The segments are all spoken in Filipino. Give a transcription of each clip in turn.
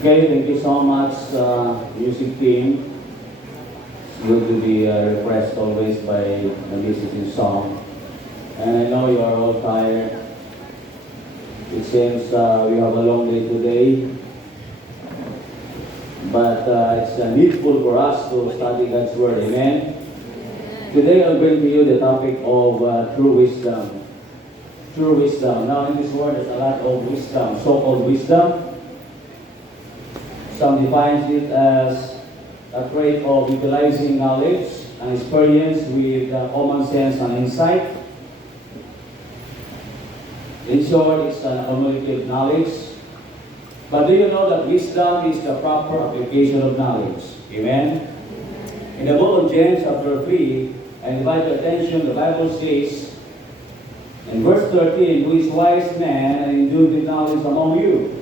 Okay, thank you so much, music team. It's good to be refreshed always by the listening song. And I know you are all tired. It seems we have a long day today, but it's needful for us to study God's Word. Amen? Today I'll bring to you the topic of true wisdom. True wisdom. Now in this world there's a lot of wisdom, so-called wisdom. Some defines it as a trait of utilizing knowledge and experience with common sense and insight. In short, it's an accumulative knowledge. But do you know that wisdom is the proper application of knowledge? Amen? In the book of James chapter 3, I invite your attention, the Bible says, in verse 13, who is wise man and endued with knowledge among you?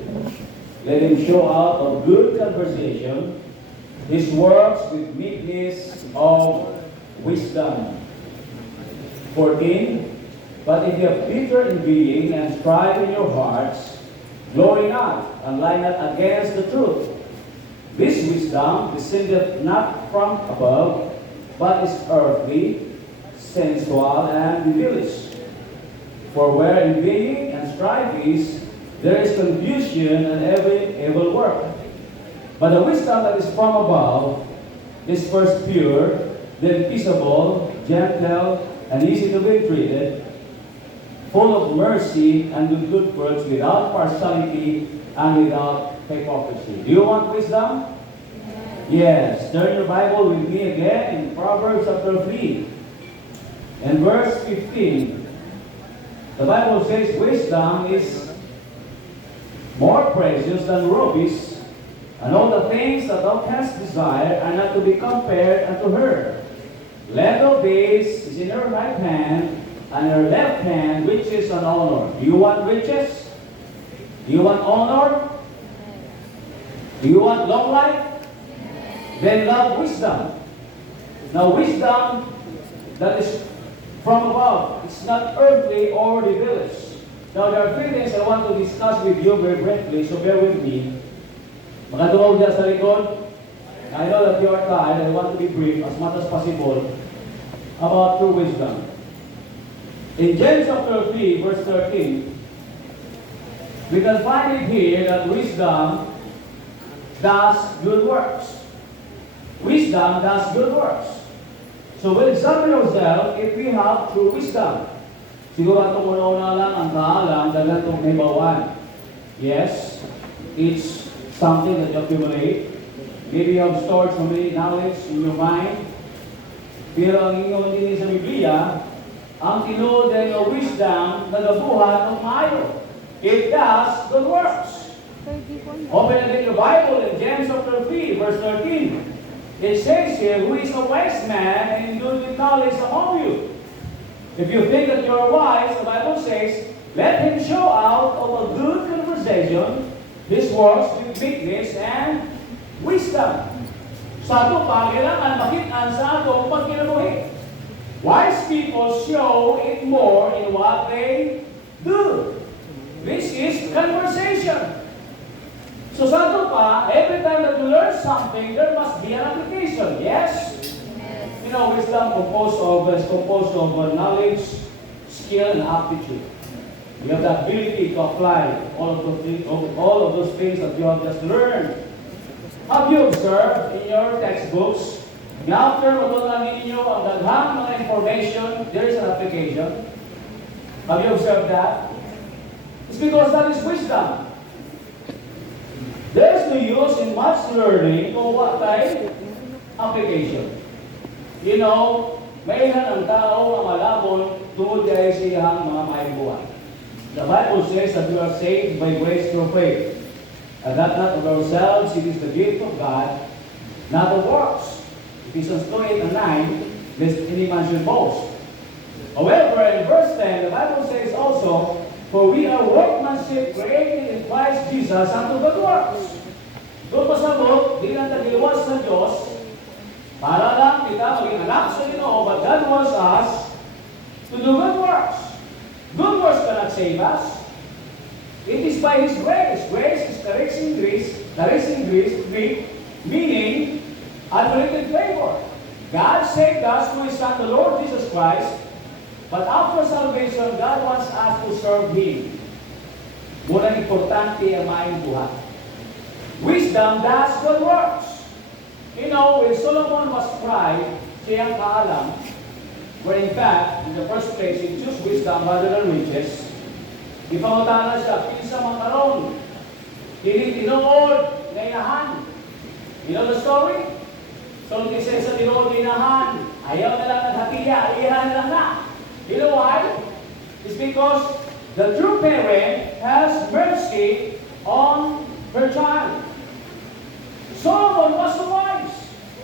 Let him show out of good conversation his works with meekness of wisdom. 14. But if you have bitter envying and strife in your hearts, glory not and lie not against the truth. This wisdom descendeth not from above, but is earthly, sensual, and devilish. For where envying and strife is, there is confusion and every evil work. But the wisdom that is from above is first pure, then peaceable, gentle, and easy to be treated, full of mercy and with good works, without partiality and without hypocrisy. Do you want wisdom? Yes. Turn your Bible with me again in Proverbs chapter 3 and verse 15. The Bible says wisdom is more precious than rubies, and all the things that thou canst desire are not to be compared unto her. Land of days is in her right hand, and her left hand riches and honor. Do you want riches? Do you want honor? Do you want long life? Then love wisdom. Now wisdom that is from above, it's not earthly or devilish. Now, there are three things I want to discuss with you very briefly, so bear with me. Makatuwag dyan sa likod. I know that you are tired. I want to be brief as much as possible about true wisdom. In James chapter 3, verse 13, we can find it here that wisdom does good works. Wisdom does good works. So we'll examine ourselves if we have true wisdom. Siguro ito una lang ang kaalam dahil itong hibawan. Yes, it's something that you accumulate. Maybe you have stored so many knowledge in your mind. Pero ang inyong hindi sa Biblia, ang tinuod ay yung wisdom na nabuhat ng maayo. It does good works. Open again the Bible in James chapter 3, verse 13. It says here, who is a wise man and endued with knowledge among you? If you think that you are wise, the Bible says, let him show out of a good conversation his works with meekness and wisdom. Sa ito pa, kailangan makitaan sa atong pagkinabuhi. Wise people show it more in what they do. This is conversation. So sa ito pa, every time that you learn something, there must be an application. Yes? You know, wisdom is composed of knowledge, skill, and aptitude. You have the ability to apply all of those things that you have just learned. Have you observed in your textbooks, na after matutunan ninyo ang daghang mga information, there is an application? Have you observed that? It's because that is wisdom. There is no use in much learning kung what type application. You know, mayroon ang tao ang malabon tungod kay siyang mga maibuan. The Bible says that we are saved by grace through faith. And that not of ourselves, it is the gift of God, not of works. Ephesians 2:8 and 9, lest any man should boast. However, in verse 10, the Bible says also, for we are workmanship created in Christ Jesus unto good works. Doon pasabot, di lang tagiliwas sa Diyos, para lang kita maging anak sa Ginoo, but God wants us to do good works. Good works cannot save us. It is by His grace. Grace is correction grace That is in Greek, meaning unlimited favor. God saved us through His Son, the Lord Jesus Christ, but after salvation, God wants us to serve Him. Munang importante ang maayong buhat. Wisdom does good works. You know, when Solomon was tried, siyang kaalam, where in fact, in the first place, he chose wisdom rather than riches. Ipangutana siya, pinsa man karon, dili tinuod nga inahan. You know the story? So, he says sa tinuod inahan, ayaw na lang naghatiya, iyahan na lang na. You know why? It's because the true parent has mercy on her child. Solomon was the wise.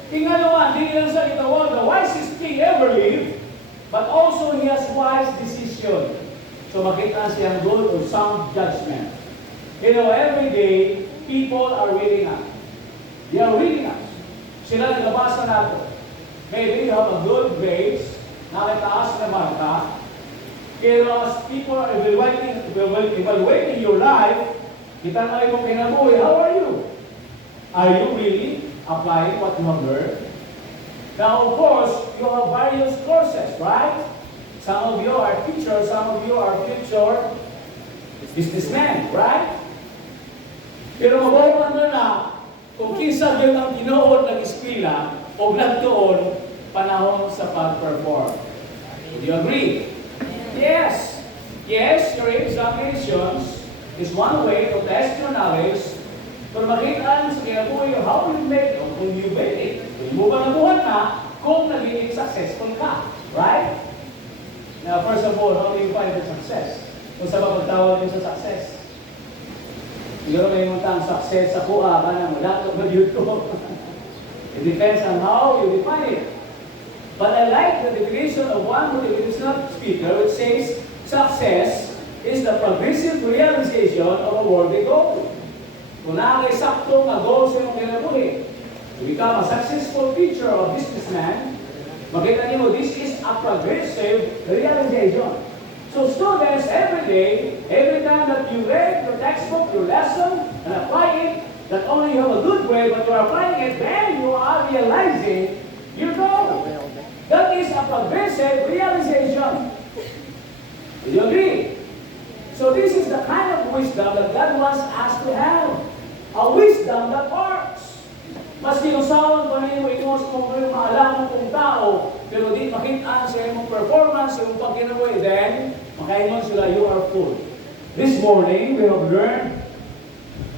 Tingalawa, hindi lang sa itawag, the wisest king ever lived, but also he has wise decision. So makita siyang good or sound judgment. You know, every day, people are reading us. They are reading us. Sila nagabasa nato. Maybe you have a good grades, nakitaas na marka, pero as people are evaluating your life, kita na yung kinabuhi, how are you? Are you really applying what you have learned? Now, of course, you have various courses, right? Some of you are teachers, some of you are future businessmen, right? Pero mabawaman mo na kung kinsa yun ang tinuod ng eskwela o nagtuon panahon sa pag-perform. Do you agree? Yes. Yes, your examinations is one way to test your knowledge. Pero makita sa kinabuhi, how you make it, kung you make it, kung mo ba nabuhat na, kung naging successful ka. Right? Now, first of all, how do you find the success? Kung sa pagtawag niyo sa success. Siguro may mutang success sa kuha ka na wala ito mag-YouTube. It depends on how you define it. But I like the definition of one motivational speaker which says success is the progressive realization of a worthy goal. Kung nakakay sakto nga goal sa iyong kinabuhi, to become a successful teacher or businessman, makita niyo, this is a progressive realization. So students, every day, every time that you read your textbook, your lesson, and apply it, not only you have a good grade, but you are applying it, then you are realizing your goal. That is a progressive realization. Do you agree? So this is the kind of wisdom that God wants us to have. A wisdom that works. Mas kinusawan pa ninyo ito sa kung kayo maalam kong tao, pero di makita sa iyong performance, sa iyong pagkinabuhi, then makaingon sila, you are full. This morning, we have learned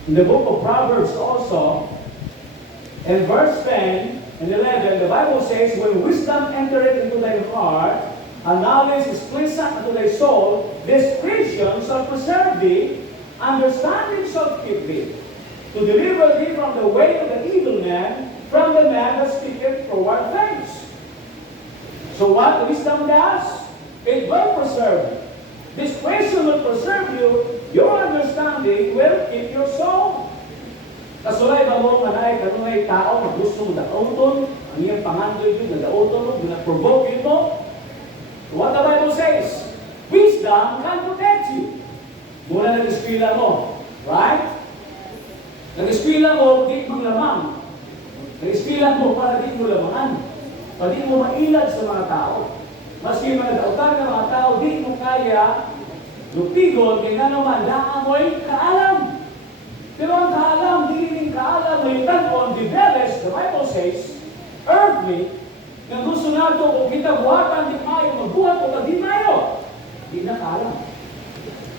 in the book of Proverbs also, in verse 10 and 11, the Bible says, when wisdom entereth into thy heart, and knowledge is pleasant unto thy soul, discretion shall preserve thee, understanding shall keep thee, to deliver thee from the way of the evil man, from the man that speaketh forward things. So what wisdom does? It will preserve you. Discretion will preserve you. Your understanding will keep your soul. Kasulay ba mo manay kanunay tao na gusto mo daoton, ang iyang pangandoy yun, na daoton mo, na-provoke yun mo? What the Bible says, wisdom can protect you. Mula nag-eskwela mo, right? Nag-eskwela mo, di mo lamang. Nag-eskwela mo para di mo lamangan. Para di mo mailad sa mga tao. Maski managautan ng mga tao, di mo kaya lupigon, kaya nga naman, laan mo'y kaalam. Pero ang kaalam, di rin kaalam, may tanpon, develops, the Bible says, earthly, na gusto nato kung kita buhatan, di mayo, magbuhat o di mayo. Di na kaalam.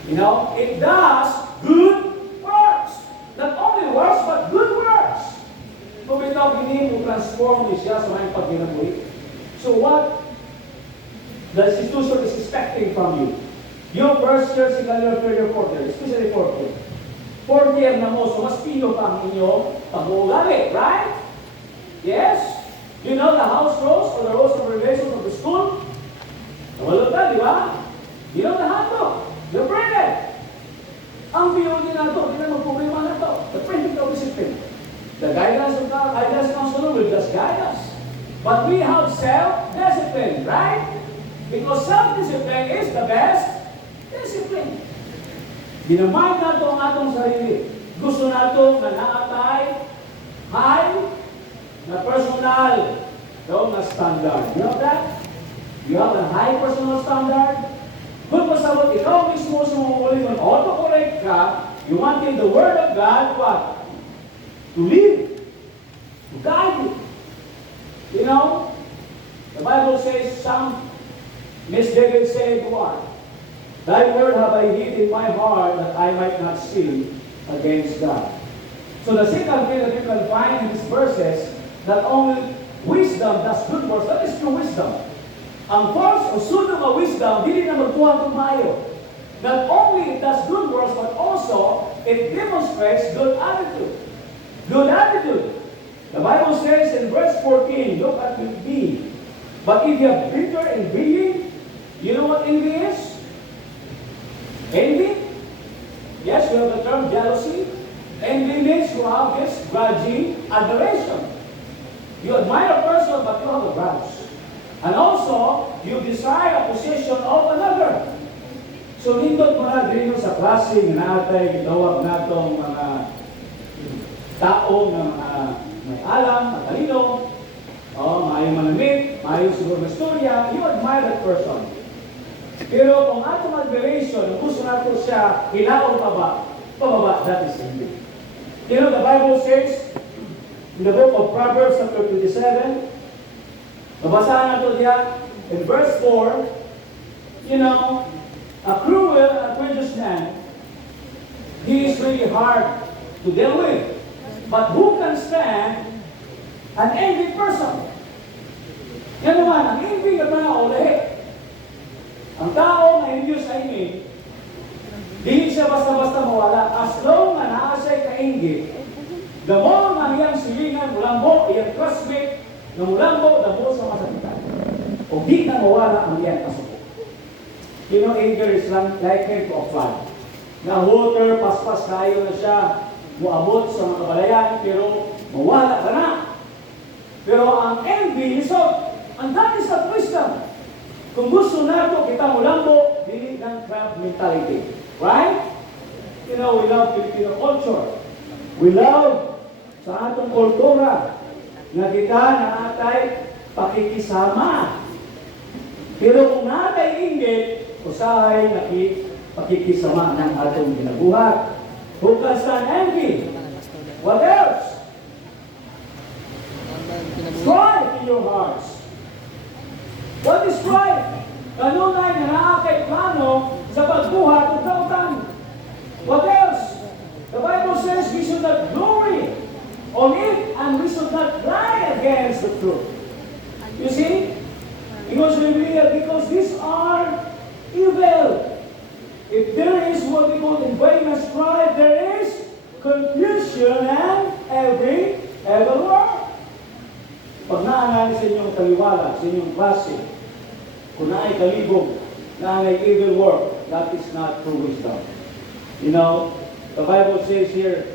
You know, it does good works. Not only works, but good works. Kung ito, hindi mo transform siya sa mga pagkinabuhi. So what the institution is expecting from you? Your first year, second year, third year, fourth year, especially fourth year. Fourth year na mo, so mas pino pa ang inyong pag-uugali, right? Yes? You know the house rules or the rules and regulations of the school? Nawala ka, di ba? You know the handbook. You're printed. Ang POD na ito, hindi na magproblema na ito. The practical discipline. The guidance of God, guidance counselor will just guide us. But we have self-discipline, right? Because self-discipline is the best discipline. Ginamay na ito ang atong sarili. Gusto na ito na naatay na personal daw na standard. You know that? You have a high personal standard. Kung pasabot, ikaw mismo sa mga ulit ng autocorrect ka, you wanted the Word of God, what? To live. To guide you. You know, the Bible says, Miss David said, what? Thy word have I hid in my heart that I might not sin against God. So the second thing that you can find in these verses, not only wisdom does good works, that is true wisdom. Ang false o pseudo nga wisdom, dili na magkuha ng mayo. Not only it does good works, but also it demonstrates good attitude. Good attitude. The Bible says in verse 14, look at with me. But if you have bitter envy, you know what envy is? Envy? Yes, we have the term jealousy. Envy means you have this grudging adoration. You admire a person, but you have a grudge. And also, you desire a position of another. So, nindot mo na din sa klase ng natay, gitawag natong mga tao na mga may alam, matalino, maayong manamit, maayong siguro na storya, you admire that person. Pero kung atong admiration, gusto nato siya hilaon pababa, that is envy. You know, the Bible says, in the book of Proverbs chapter 27, mabasahan nato diya in verse 4, you know, a cruel and outrageous man, he is really hard to deal with. But who can stand an envy person? Yan naman, ang envy ng tao, lahi. Ang tao na envy sa inyo, di siya basta-basta mawala. As long na naa siya ka-envy, the more na iyang silingan, mulambo, iyang classmate, na mulambo, the more sa masakitan. O di na mawala ang iyang kasuko. You know, anger is likened to a flood. Na water, paspas kayo na siya, muabot sa mga kabalayan, pero mawala ka na. Pero ang envy, so, ang that is the wisdom. Kung gusto nato kita mulambo, dili ng crab mentality. Right? You know, we love Filipino culture. We love sa atong kultura na kita na atay pakikisama. Pero kung natay inggit, usahay pakikisama ng atong ginabuhat. Focus on envy. What else? Strife in your hearts. What is strife? Kanunay na naakay plano sa pagbuhat ng kautan. What else? The Bible says we should not glory on it and we should not lie against the truth. You see? Because these are evil. If there is what we call envying and strife, there is confusion and every work. Pag naanay sa inyong taliwala, sa inyong klase, kung naay kalibog, naanay evil work, that is not true wisdom. You know, the Bible says here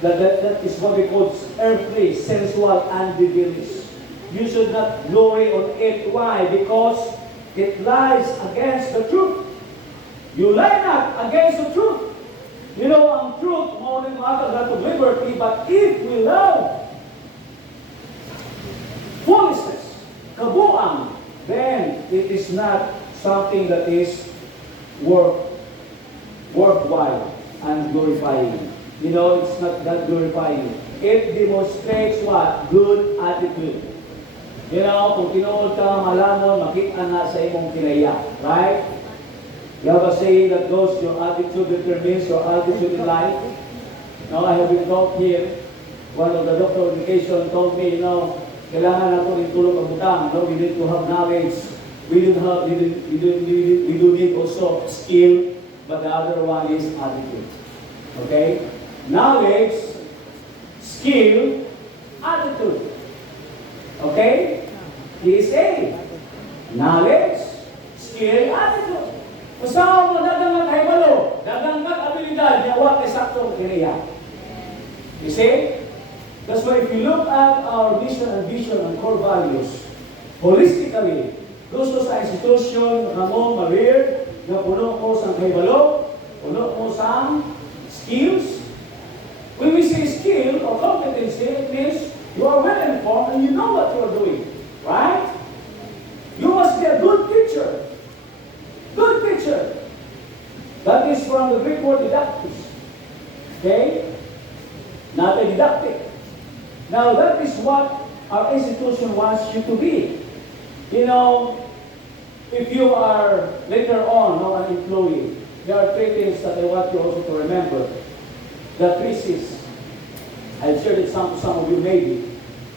that is what we call earthly, sensual, and devilish. You should not glory on it. Why? Because it lies against the truth. You lie not against the truth. You know, ang truth, only matters that of liberty, but if we love foolishness, kabuang, then it is not something that is worthwhile and glorifying. You know, it's not that glorifying. It demonstrates what? Good attitude. You know, kung tinuod ka, malamon, makita na sa imong kinaya. Right? You have a saying that goes, your attitude determines your altitude in life. Now, I have been taught here, one of the doctor of education told me, you know, kailangan natin itulong ang butang. No? We need to have knowledge. We do need also skill, but the other one is attitude. Okay? Knowledge, skill, attitude. Okay? PSA. Knowledge, skill, attitude. Usahaw mo dagang magkaibalo, dagang mag-abilidad, yawa kay saktong kiniya. You see? That's why if you look at our mission and vision and core values, holistically, gusto sa institution na mo ma-rear, na puno ko sa kaibalo, puno ko sa skills. When we say skill or competency, it means you are well informed and you know what you're doing. Right? You must be a good teacher. Good teacher. That is from the Greek word didactus. Okay? Not a didactic. Now that is what our institution wants you to be. You know, if you are later on now an employee, there are three things that I want you also to remember. The three C's. I've shared it to some of you maybe.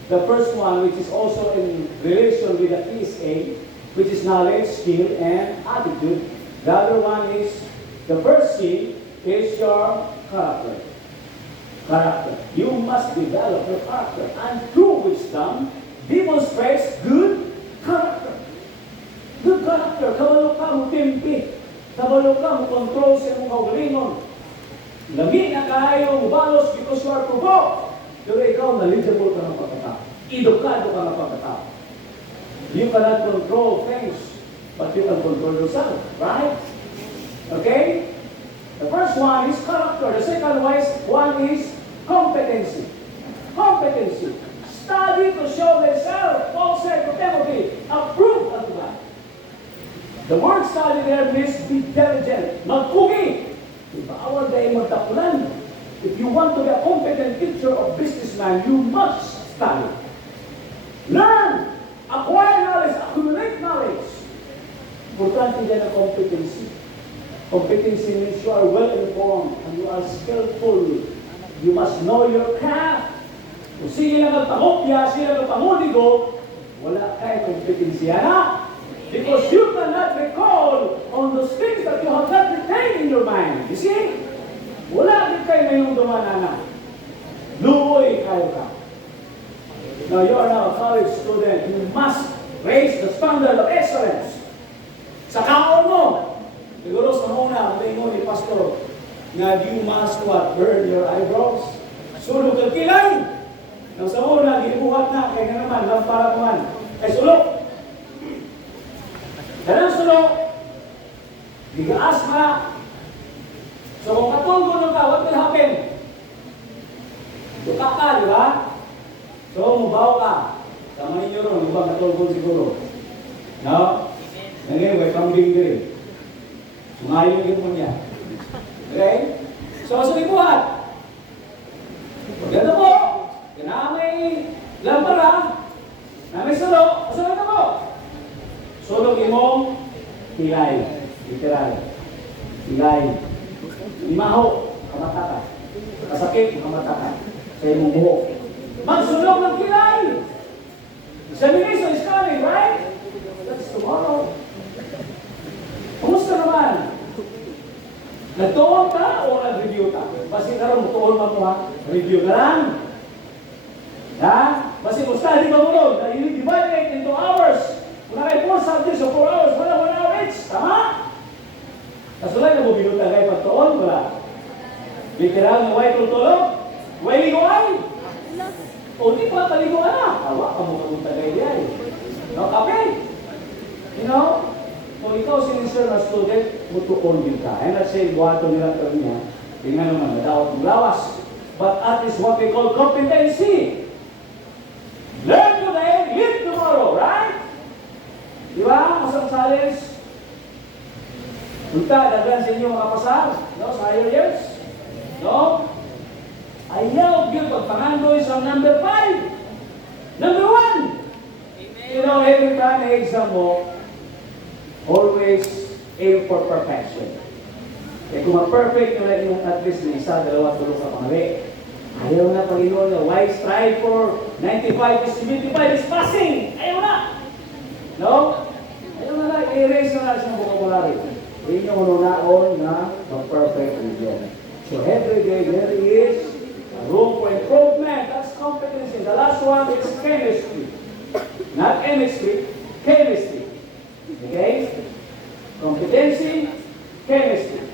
The first one, which is also in relation with the PSA, which is knowledge, skill, and attitude. The other one is, the first C is your character. Character. You must develop your character. And true wisdom demonstrates good character. Good character. Kabalo ka mo timpi. Kabalo ka mo control sa mong kaugalingon. Lami na kayo mo balos because you are provoked. Pero ikaw, knowledgeable ka ng pagkatao. Edukado ka ng pagkatao. You cannot control things, but you can control yourself. Right? Okay? The first one is character. The second one is competency. Competency. Study to show themselves. Paul said to Timothy, approved unto God. The word study there means be diligent, not cookie. Bawal dahil magtapulan. If you want to be a competent teacher or businessman, you must study. Learn, acquire knowledge, accumulate knowledge. Importante din ang competency. Competency means you are well informed and you are skillful. You must know your craft. Kung sige lang magpangopya, sige lang magpanguligo, wala kayo competency. Ano? Because you cannot recall on those things that you have not retained in your mind. You see? Wala din kayo na yung dumanana. Luoy kayo ka. Now, you are now a college student. You must raise the standard of excellence. Sa kaon mo, siguro sa una, malingon ni Pastor, nga you must what? Burn your eyebrows. Sulog ang kilay. Nang sa una, gibuhat na, kaya nga naman, lampara kuhan. Ay sulog. Ganang sulog. Gigaas na. So kung katulgo nung ka, what will happen? Duka ka, di ba? So, mubaw ka. Tama ninyo ron, di ba katulgo siguro? No? Ngayon, may kambing din. Sumayo yung mo niya. Okay? So, sulibuhat. Ganda po. May lampara. May sulok. Sulok na po. Sulok imong hilay. Literal. Hilay. Imaho. Kamata ka. Kasakit. Kamata ka. Sa imong buhok. Magsulok ng kilay. Examination is coming, right? That's tomorrow. Kumusta naman? Nagtuon ka o nag-review ka? Basi ka rin, tuon mo ha? Review ka lang. Ha? Basi kung study ba mo ron, na you divide it into hours. Kung na kayo 4 subjects o 4 hours, wala 1 hour each. Tama? Kasulay na mo binuta kayo pagtuon, wala. Literal na way tutulog, way liguan. O di pa paliguan na. Awa ka mo kamunta kayo diyan. No, okay? You know? So, ikaw sincere na student, mutuon din ka. I'm not saying buhato nila ka niya. Tingnan naman, madawat mong lawas. But at is what we call competency. Learn today, live tomorrow, right? Di ba? Masang challenge. Punta, dagan sa inyo mga pasar. No? Sa higher years. No? Ayaw, yun, pagpangandoy sa number 5. Number 1. You know, every time na exam mo, always aim for perfection. Kaya kung ma-perfect nyo lang yung at least na isa, dalawa, tulong ka pangali. Ayaw na, Panginoon, na why strive for 95 to 75 is passing? Ayaw na! No? Ayaw na lang, erase na lang siyang vocabulary. Hindi nyo manunaon na ma-perfect yun. So every day, there is a room for improvement. That's competency. The last one is chemistry. Not chemistry, chemistry. Okay? Competency, chemistry.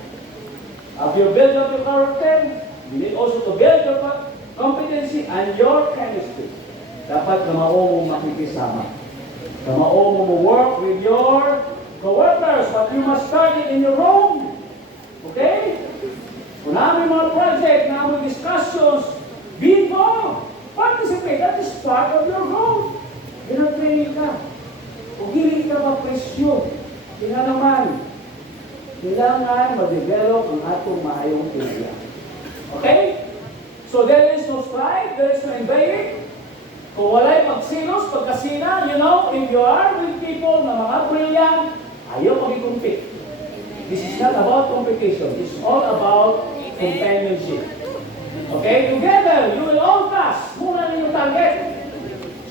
After you build up your character, you need also to build your competency and your chemistry. Dapat kamao mo makikisama. Kamao mo work with your co-workers, but you must start it in your home. Okay? Kung namin mga project, namin discussions, be involved. Participate. That is part of your home. issue. Kaya naman, kailangan ma-develop ang atong maayong teologiya. Okay? So there is no strife, there is no invading. Kung wala'y pagsilos, pagkasina, you know, if you are with people na mga brilliant, ayaw mag-compete. This is not about competition. It's all about companionship. Okay? Together, you will all pass. Muna ninyong target.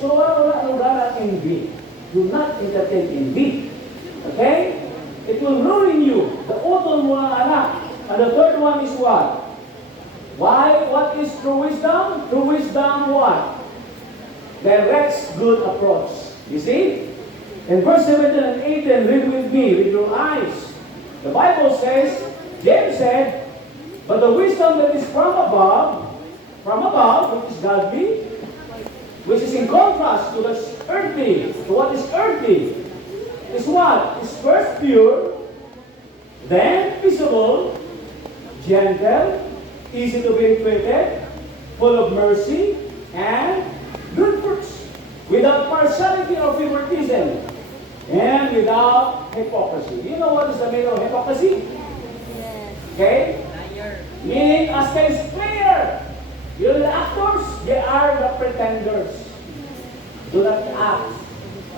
So wala lugar at envy. Do not entertain envy. Okay? It will ruin you. The utol mo ng anak. And the third one is what? Why? What is true wisdom? True wisdom what? Directs good approach. You see? In verse 17 and 18, read with me, with your eyes. The Bible says, James said, but the wisdom that is from above, which is godly, which is in contrast to the earthly, to what is earthly, is what? Is first pure, then peaceable, gentle, easy to be treated, full of mercy, and good fruits, without partiality or favoritism, and without hypocrisy. Do you know what is the meaning of hypocrisy? Okay? Meaning, as is clear, you're the actors, they are the pretenders. Do not act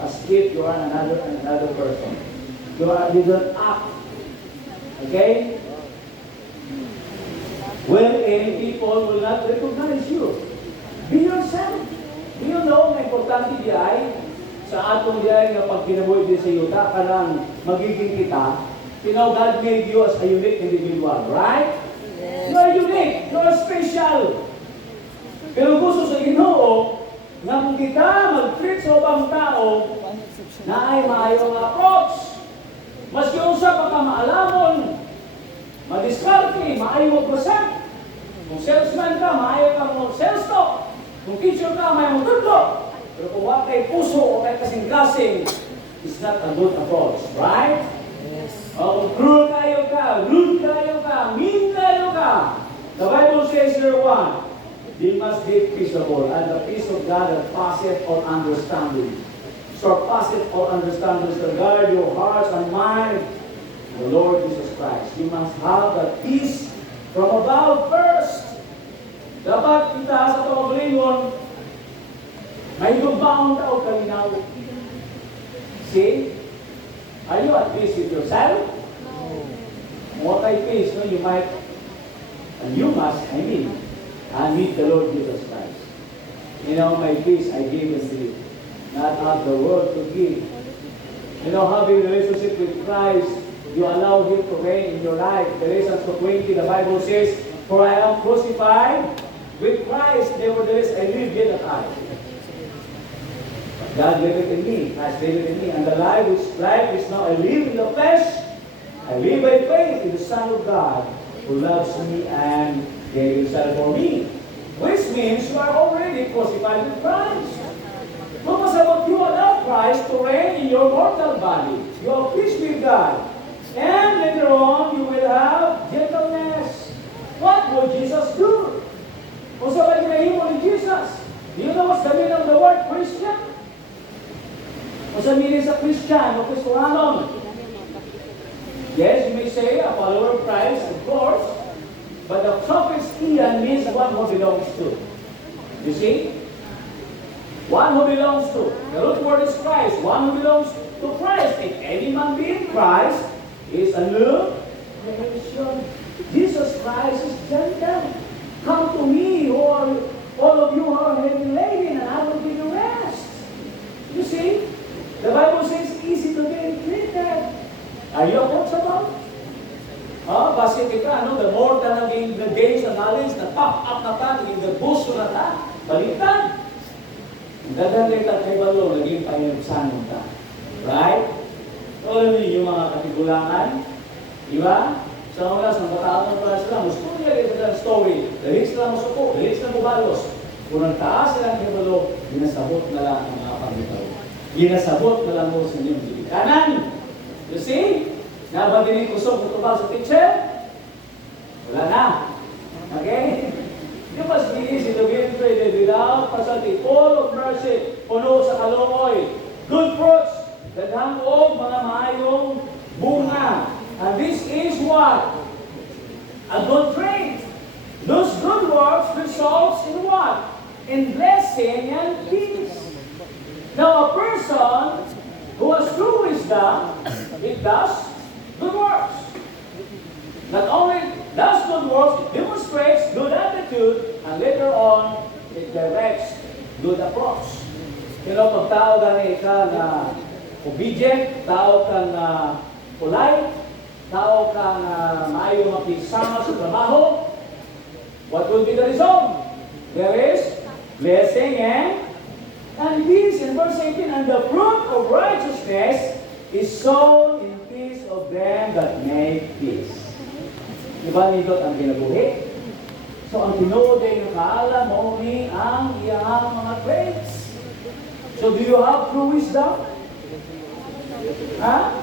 as if you are another person. You don't act. Okay? When any people will not recognize you, be yourself. Do you know, may importante di ay, sa atong di ay nga pag kinabuhi din sa yuta, kanang magiging kita, you know, God made you as a unique individual, right? Yes. You are unique. You are special. Pero gusto sa Ginoo, nga kung kita mag-treat sa ubang tao, na ay maayong approach. Mas yung sa pagkamaalamon, madiskarte, maayong mag-present. Kung salesman ka, maayong ka mag-sales talk. Kung teacher ka, maayong mag-tudlo. Pero kung wala kay puso o kay kasing-kasing, it's not a good approach, right? Yes. O cruel kayo ka, rude kayo ka, mean kayo ka. The Bible says here one, you must be peaceable, and the peace of God that passeth all understanding. Surpasseth all understanding to guard your hearts and minds, the Lord Jesus Christ. You must have the peace from above first. Dapat kita sa paglingon, may lubang tao kalinaw. See? Are you at peace with yourself? No. What I peace, no, you might, and you must, I meet the Lord Jesus Christ. You know, my peace I give unto you, not have the world to give. You know, having a relationship with Christ, you allow Him to reign in your life. Galatians 2:20, the Bible says, for I am crucified with Christ, nevertheless I live, yet not I. God liveth in me, Christ liveth in me, and the life is now I live in the flesh, I live by faith in the Son of God, who loves me and gave Himself for me. Which means you are already crucified with Christ. What was about you allow Christ to reign in your mortal body? You are peace with God. And later on, you will have gentleness. What would Jesus do? Kung sa pag-inahimo ni Jesus, do you know what's the meaning of the word Christian? What's the meaning sa Christian o Kristohanon? Yes, you may say a follower of Christ, of course, but the suffix Ian means one who belongs to. You see? One who belongs to. The root word is Christ. One who belongs to Christ. If any man be in Christ, he is a new creation. Jesus Christ is gentle. Come to me, all of you who are heavy laden, and I will give you rest. You see? The Bible says easy to be treated. Are you approachable? Basi kita, the more na naging the days na knowledge, na pop up na ta, naging the boost na ta, baliktad. Dadalay ka kay Balo, naging payagsanon ta. Right? So, alam niyo yung mga katigulangan, di ba? Sa oras ng bataon para sila, gusto niya rin sila story. Dahil sila masuko, dahil sila mubalos. Kung nagtaas sila kay Balo, ginasabot na lang ang mga pangitaw. Ginasabot na lang mo sa inyong kanan. You see? Nabadinig kusog ng tubal sa teacher? Wala na. Okay? You must be easy to be treated without partiality, full of mercy, puno sa kalooy, good fruits, daghang og mga maayong bunga. And this is what? A good trait. Those good works results in what? In blessing and peace. Now, a person who has true wisdom, it does good works. Not only does good works, it demonstrates good attitude, and later on, it directs good approach. Pag tao gani ka na obedient, tao ka na polite, tao ka na maayo makisama sa trabaho, what will be the result? There is blessing and peace. In verse 18, and the fruit of righteousness is sown in peace of them that make peace. Diba nito ang kinabuhi? So ang tinuod ay nakaalam mo ni ang iyang mga traits. So do you have true wisdom? Huh?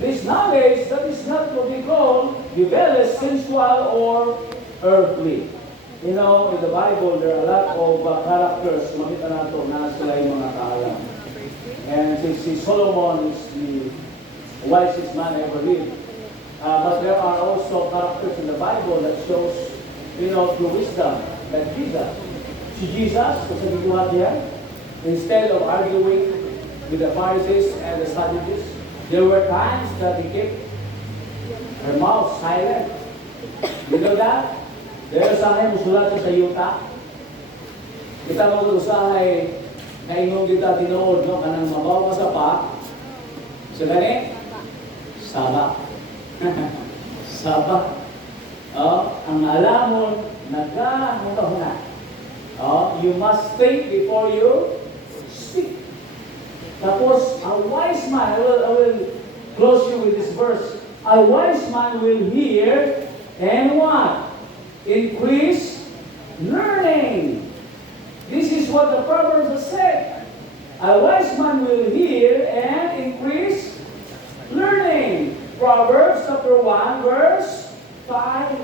This knowledge that is not what we call rebellious, sensual, or earthly. You know, in the Bible, there are a lot of characters. Makita nato na sila yung mga kaalam. And si Solomon is the wisest man ever lived. But there are also characters in the Bible that shows, true wisdom. Like Jesus. Si Jesus, kasi binuhat niya, instead of arguing with the Pharisees and the Sadducees, there were times that he kept her mouth silent. You know that? Dahil usahay mo sulat sa yuta. Kita mo usahay na inyong kita tinuod, no? Kanang mabaw ka sa pa. So gani? Saba. Saba. Ang alamon, nagkahuna. You must think before you speak. Tapos, a wise man, I will close you with this verse. A wise man will hear and what? Increase learning. This is what the Proverbs have said. A wise man will hear and increase learning. Proverbs chapter 1 verse 5.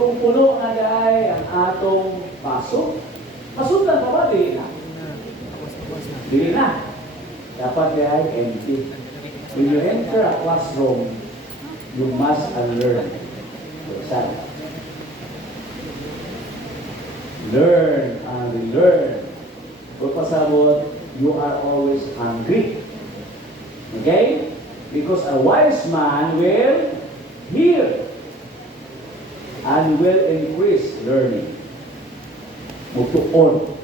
Kung puno na dahil ang atong paso, masudan pa ba? Dili na. Dili na. Dapat dahil empty. When you enter a classroom, you must unlearn. Yourself. Learn and learn. Pagpasabot, you are always hungry. Okay? Because a wise man will hear and will increase learning. Mutuon.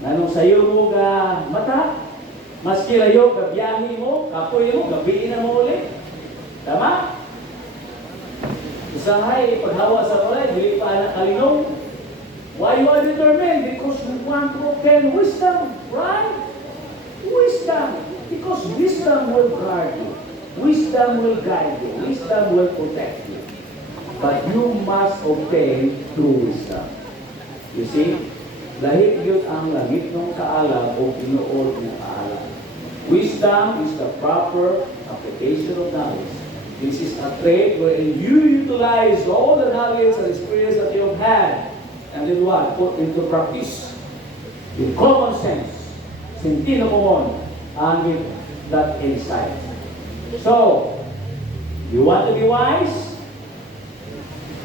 Nanong sayo mo ka mata, maski layo ka biyahe mo, kapoy mo, gabi na mo ulit. Tama? Usahay, paghawa sa kulay, hindi pa anak kalinong. Why you are determined? Because we want to obtain wisdom, right? Wisdom. Because wisdom will guard you. Wisdom will guide you. Wisdom will protect you. But you must obtain true wisdom. You see? Lahit yun ang langit ng kaalam o pinuod ng kaalam. Wisdom is the proper application of knowledge. This is a trait wherein you utilize all the knowledge and experience that you have had. And then what? Put into practice. With common sense. Sentino common. And with that insight. So, you want to be wise?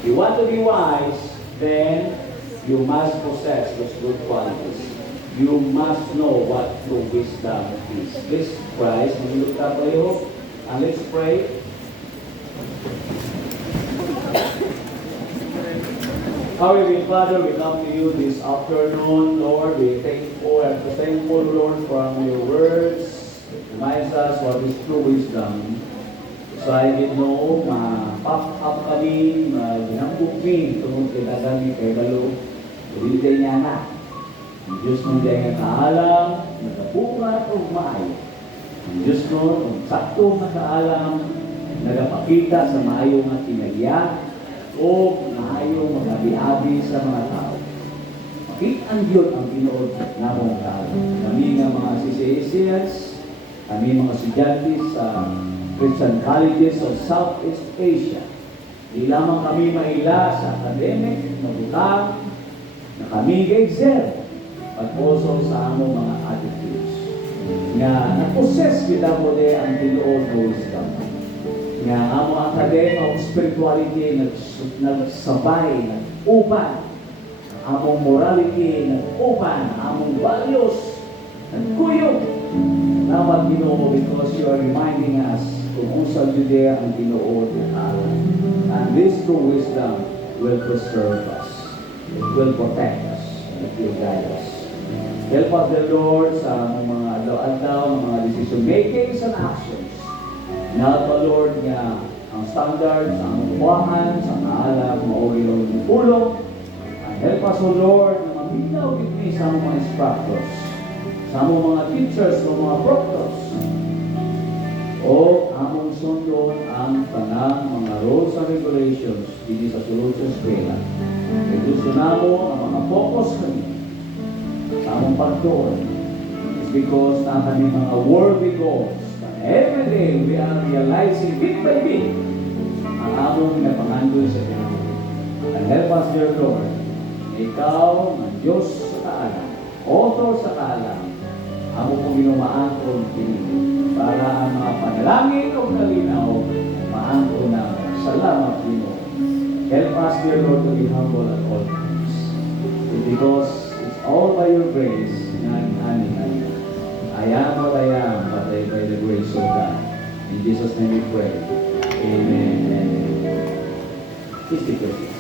You want to be wise, then you must possess those good qualities. You must know what true wisdom is. Please, Christ, look up for you. And let's pray. Our Heavenly Father, we come to you this afternoon, Lord. We thankful and thankful, Lord, from your words. Reminds us what is true wisdom. So I did know, pop up kami, ginambukmin, tungkol kitagami kay Balo. Ulitin niya na. Ang Diyos nung dahil nakaalam, nagabunga o maayo. Ang Diyos nung saktong nakaalam, nagapakita sa maayo nga tinagya, o maayo magabi-abi sa mga tao. Makitang Diyos ang pinuod na mga tao. Kami nga mga CCACS, kami mga estudyante sa Christian Colleges of Southeast Asia. Di lamang kami maila sa academic, mabutang, na kami ga-exam, but also sa among mga attitudes. nga na-possess kita mo de ang tinuod na wisdom. Nga amo ang kadema of spirituality nagsabay, nag-uban. Among morality nag-uban, among values nagkuyog. Dapat Ginoo, because you are reminding us kung unsa Judea ang tinuod ng alam. And this true wisdom will preserve us. It will protect us. It will guide us. Help us, the Lord, sa mga adlaw-adlaw, mga decision makings and actions. Now, the Lord, nga ang standards, ang buwahan, sa kaalam, maulong ng pulong. And help us, O Lord, na mabinaw kini sa mga instructors, sa mga teachers, sa mga proctors, o among sundon ang tanang mga rules and regulations dito sa sulod sa eskwela. Kaya gusto namo ang mga focus kami sa among pagtuon is because na kami mga worthy goals. Every day we are realizing bit by bit ang among napangandoy sa Panginoon. And help us, dear Lord, ikaw ang Diyos sa kaalam, author sa kaalam, amo kong ginumaangkon kini para ang mga panalangin o kalinaw maangkon na salamat Ginoo. Help us, dear Lord, to be humble at all times. Because it's all by your grace na ani. I am what I am, but by the grace of God. In Jesus' name we pray. Amen and amen. Please take your seats.